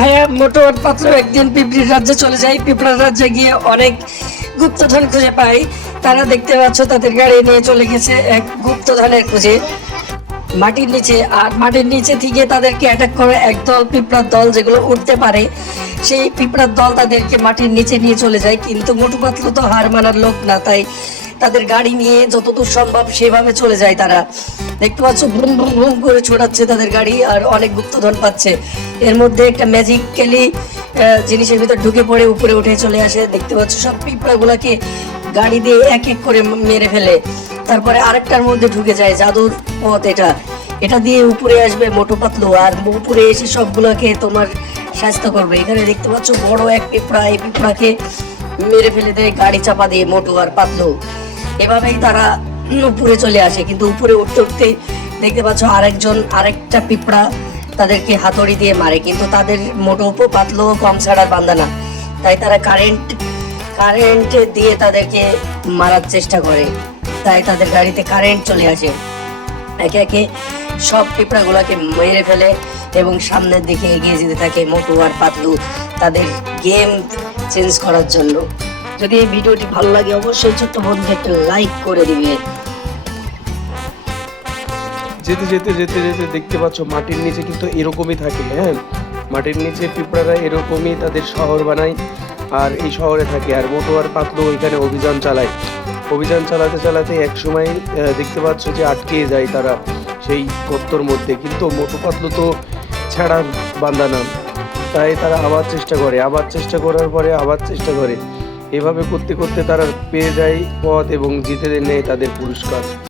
ভাইয়া মোটু আর পাতলু একদিন পিঁপড়ির রাজ্যে চলে যায়। পিঁপড়ার রাজ্যে গিয়ে অনেক গুপ্তধন খুঁজে পায়। তারা দেখতে পাচ্ছ তাদের গাড়ি নিয়ে চলে গেছে এক গুপ্তধনের খুঁজে মাটির নিচে। আর মাটির নিচে থেকে তাদেরকে অ্যাটাক করে একদল পিঁপড়ার দল, যেগুলো উঠতে পারে। সেই পিঁপড়ার দল তাদেরকে মাটির নিচে নিয়ে চলে যায়, কিন্তু মোটু পাতলু তো হার মানার লোক না, তাই তাদের গাড়ি নিয়ে যতদূর সম্ভব সেভাবে চলে যায়। তারা দেখতে পাচ্ছ ভুম ভুম ভুম করে ছোটাচ্ছে তাদের গাড়ি, আর অনেক গুপ্তধন পাচ্ছে। এর মধ্যে একটা ম্যাজিক্যালি জিনিসের ভিতর ঢুকে পড়ে উপরে উঠে চলে আসে। দেখতে পাচ্ছ সব পিঁপড়াগুলাকে গাড়ি দিয়ে এক এক করে মেরে ফেলে। তারপরে আরেকটার মধ্যে ঢুকে যায়, জাদুর পথ এটা। এটা দিয়ে উপরে আসবে মোটু পাতলু, আর উপরে এসে সবগুলোকে তোমার স্বাস্থ্য করবে। এখানে দেখতে পাচ্ছ বড় এক পিঁপড়া, এই পিঁপড়াকে মেরে ফেলে দেয় গাড়ি চাপা দিয়ে মোটু আর পাতলু। এভাবেই তারা উপরে চলে আসে, কিন্তু উপরে উঠতে উঠতে দেখতে পাচ্ছ আরেকটা পিঁপড়া তাদেরকে হাতুড়ি দিয়ে মারে, কিন্তু তাদের মোটু পাতলু কম ছাড়ার বান্দা না, তাই তারা কারেন্ট দিয়ে তাদেরকে মারার চেষ্টা করে। তাই তাদের গাড়িতে কারেন্ট চলে আসে। একে একে সব পিঁপড়াগুলোকে মেরে ফেলে এবং সামনের দিকে এগিয়ে যেতে থাকে মোটু আর পাতলু তাদের গেম চেঞ্জ করার জন্য। যদি এই ভিডিওটি ভালো লাগে অবশ্যই ছোট্ট বন্ধু একটা লাইক করে দিবে। যেতে যেতে যেতে যেতে দেখতে পাচ্ছ মাটির নিচে কিন্তু এরকমই থাকে। হ্যাঁ, মাটির নিচে পিঁপড়ারা এরকমই তাদের শহর বানায় আর এই শহরে থাকে। আর মোটু আর পাতলু ওইখানে অভিযান চালায়। অভিযান চালাতে চালাতে এক সময় দেখতে পাচ্ছ যে আটকে যায় তারা সেই গর্তর মধ্যে, কিন্তু মোটু পাতলু তো ছাড়ার বান্দা না, তাই তারা আবার চেষ্টা করার পরে আবার চেষ্টা করে। এভাবে করতে করতে তারা পেয়ে যায় পথ এবং জিতে নেয় তাদের পুরস্কার।